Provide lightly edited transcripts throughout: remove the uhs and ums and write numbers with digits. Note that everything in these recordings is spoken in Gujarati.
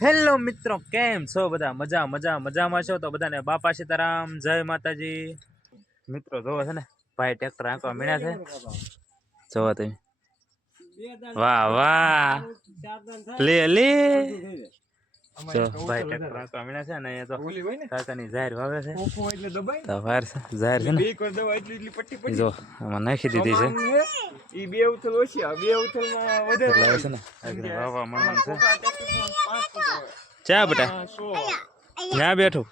હેલો મિત્રો, કેમ છો બધા? મજામાં છો તો બધાને બાપા સીતારામ, જય માતાજી. મિત્રો જોવો છે ને, ભાઈ ટ્રેક્ટર આંકવા મળ્યા છે. જોવો તમે, વાહ વાહ, લે લે. જો ભાઈ ટ્રેક્ટર આંકવા મળ્યા છે ને, અહીંયા તો કાકાની જાહેર વાવે છે. તો વાર જાહેર છે ને, જો આમાં નાખી દીધી છે. ઈ બે ઉથલ ઓછી આ બે ઉથલમાં વધારે લાવે છે ને, આગળ વાવવા મળવાનું છે. ચા બેટા ત્યાં બેઠું,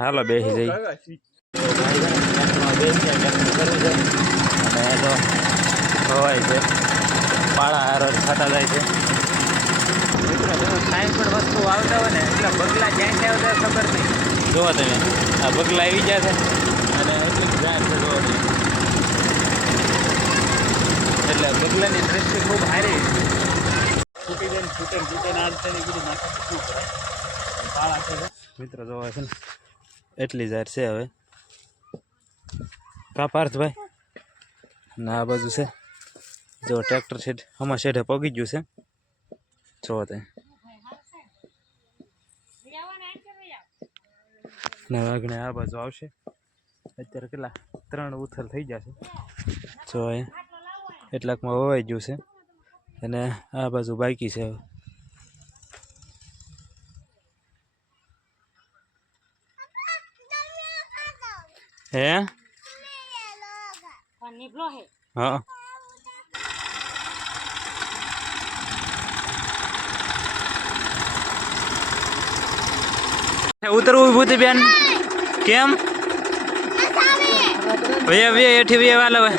હાલો બેસી જઈ. ખવાય છે, પાળા હારો થતા જાય છે. કાંઈ પણ વસ્તુ આવતા હોય ને એટલે બગલા ક્યાંય આવતા ખબર નહીં. જોવો તમે, આ બગલા આવી ગયા છે અને એટલી જાત છે જોવો તમે. એટલે બગલાની દ્રષ્ટિ ખૂબ સારી છૂટી જાય ને છૂટે આડતે ને કીધું માથા શું કરે પાળા છે. મિત્રો જોવા છે ને એટલી જાહેર છે હવે કા પાર્થભાઈ ને આ બાજુ છે જો ટ્રેક્ટર શેડ આમાં શેડે પગી ગયું છે. જોવો તે ને વાગણે આ બાજુ આવશે. અત્યારે કેટલા 3 ઉથલ થઈ જશે. જો એટલાકમાં વવાઈ ગયું છે અને આ બાજુ બાકી છે. હે હા ઉતરવું ભૂતી બેન કેમ ભૈયા વે એઠી વે વાલા હવે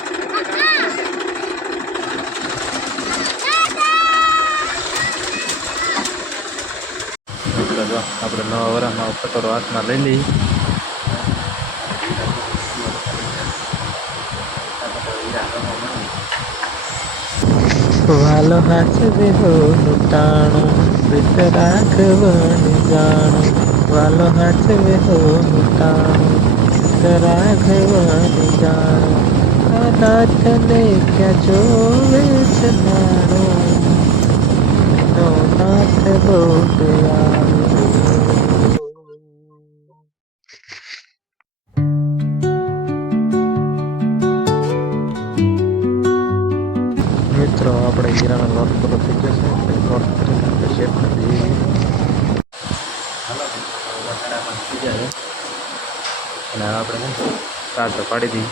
આપણે નવા વરામાં કટોરો હાથમાં લઈ લઈ. વાલો હાથ દેહો ટાણો પ્રીત રાખવાની જાણો. વાલો હાથ દેહો ટાણો પ્રીત રાખવાની જાણો. આ નાથને ક્યાં જોવે છે નાણો નો નાથ બોલ્યા. મિત્રો આપણે હીરાનો લોટ પૂરો થઈ જશે એટલે લોટ કરીને શેપ કરી દઈએ. અને આપણે કાચો પાડી દઈએ.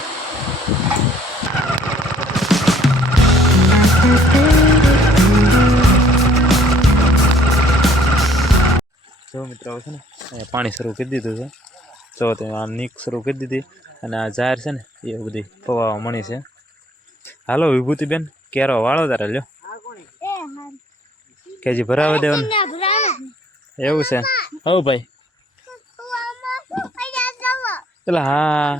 જો મિત્રો છે ને અહીંયા પાણી શરૂ કરી દીધું છે. જો તમે આ નીક શરૂ કરી દીધી અને આ જાહેર છે ને એ બધી પવાવા મળી છે. હાલો વિભૂતિબેન કેરો વાળો તારે લ્યો કેજી ભરાવા દેવાનું એવું છે. હવ ભાઈ એટલે હા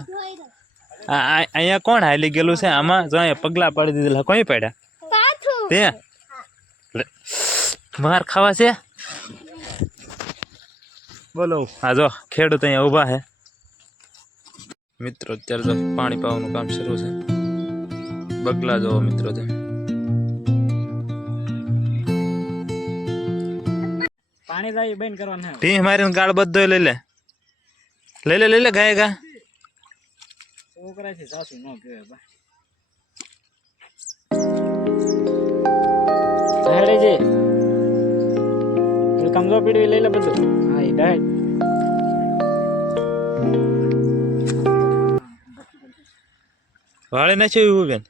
અહીંયા કોણ હાલી ગયેલું છે આમાં? જો અહીંયા પગલા પાડી દીધેલા કોઈ પાડ્યા તે માર ખાવા છે બોલો. હા જો ખેડૂત અહીંયા ઊભા છે. મિત્રો અત્યારે તો પાણી પાવાનું કામ શરૂ છે. બગલા જોવો મિત્રો તે પાણી જાય બંધ કરવાનું ટી મારીને ગાળ બધો લઈ લે ગાય ગા છોકરા છે સાસુ ન કહેવાય બા. હેડે જે કમજો પીડવી લઈ લે બધું. હા એ ડાય વાળે નાખ્યું એવું બેન.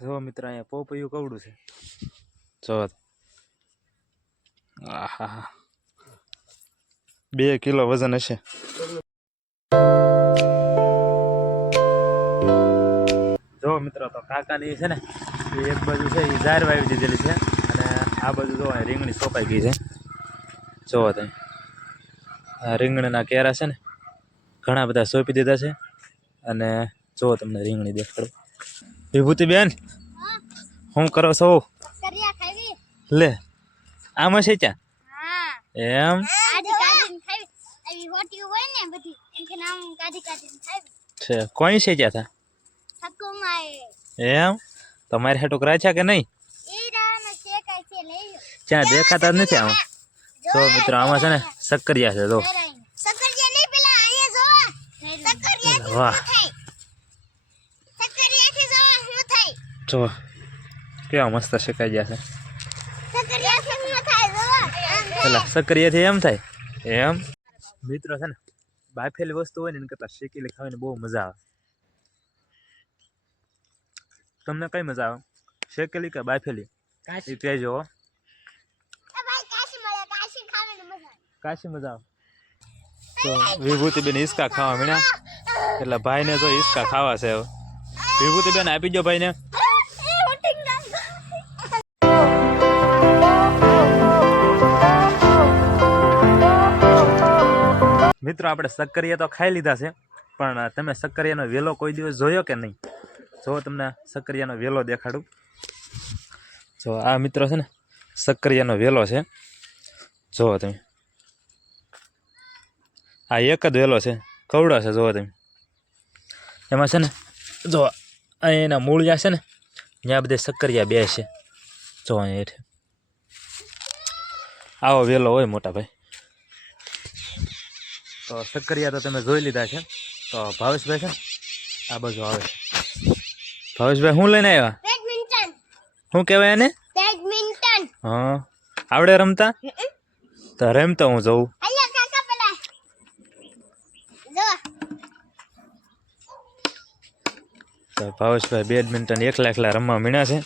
જો મિત્ર અહીંયા પોપૈયું કવડું છે. જો આહા 2 કિલો વજન હશે. જો મિત્રો તો કાકાની છે ને એ એક બાજુ છે એ જાર વાવી દીધેલી છે અને આ બાજુ જો રીંગણી સોંપાઈ ગઈ છે. જોવો તમે આ રીંગણીના કેરા છે ને ઘણા બધા સોંપી દીધા છે અને જો તમને રીંગણી દેખાડો. વિભૂતિબેન શું કરો છો? લે આમાં છે ચા એમ છે કોઈ છે ત્યાં થા એમ તમારે હેઠું રાખ્યા કે નહીં ત્યાં દેખાતા જ નથી આમાં જો મિત્રો આમાં છે ને સક્કરિયા છે જો વાહ જો કેવા મસ્ત શેકાઈ ગયા છે પેલા સક્કરિયાથી એમ થાય એમ મિત્રો છે ને બાફેલી વસ્તુ હોય ને એના કરતાં શેકેલી ખાવાની બહુ મજા આવે તમને કઈ મજા આવે શેકેલી કે બાફેલી એ કહેજો હો. કાશી મજા આવે તો વિભૂતિબેન હિસકા ખાવા મીણ્યા એટલે ભાઈને તો હિસકા ખાવા છે હવે વિભૂતિબેન આપી દો ભાઈને મિત્રો આપણે સક્કરિયા તો ખાઈ લીધા છે પણ તમે સક્કરિયાનો વેલો કોઈ દિવસ જોયો કે નહીં જો તમને સક્કરિયાનો વેલો દેખાડું જો આ મિત્રો છે ને સક્કરિયાનો વેલો છે જુઓ તમે આ એક જ વેલો છે કવડો છે જુઓ તમે એમાં છે ને જો અહીં એના મૂળિયા છે ને ત્યાં બધે સક્કરિયા બે છે જો અહીં હેઠે આવો વેલો હોય મોટા ભાઈ તો સક્કરિયા તો તમે જોઈ લીધા છે તો ભાવેશભાઈ છે ને આ બાજુ આવે ભાવેશભાઈ શું લઈને આવ્યા શું કહેવાય એને હા આવડે રમતા તો રમતો હું જઉં તો ભાવેશભાઈ બેડમિન્ટન એકલા રમવા મીણ્યા છે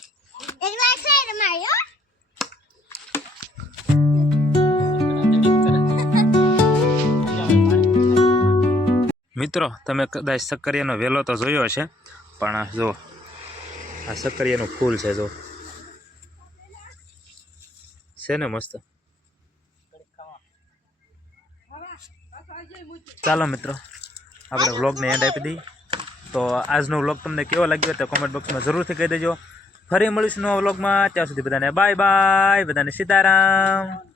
મિત્રો તમે કદાચ સક્કરિયાનો વેલો તો જોયો હશે પણ જો આ સક્કરિયાનું ફૂલ છે જો છે ને મસ્ત ચાલો મિત્રો આપણે વ્લોગને એન્ડ આપી દઈએ તો આજનો વ્લોગ તમને કેવો લાગ્યો તો કોમેન્ટ બોક્સમાં જરૂરથી કહી દેજો ફરી મળીશું નવા વ્લોગમાં ત્યાં સુધી બધાને બાય બાય બધાને સીતારામ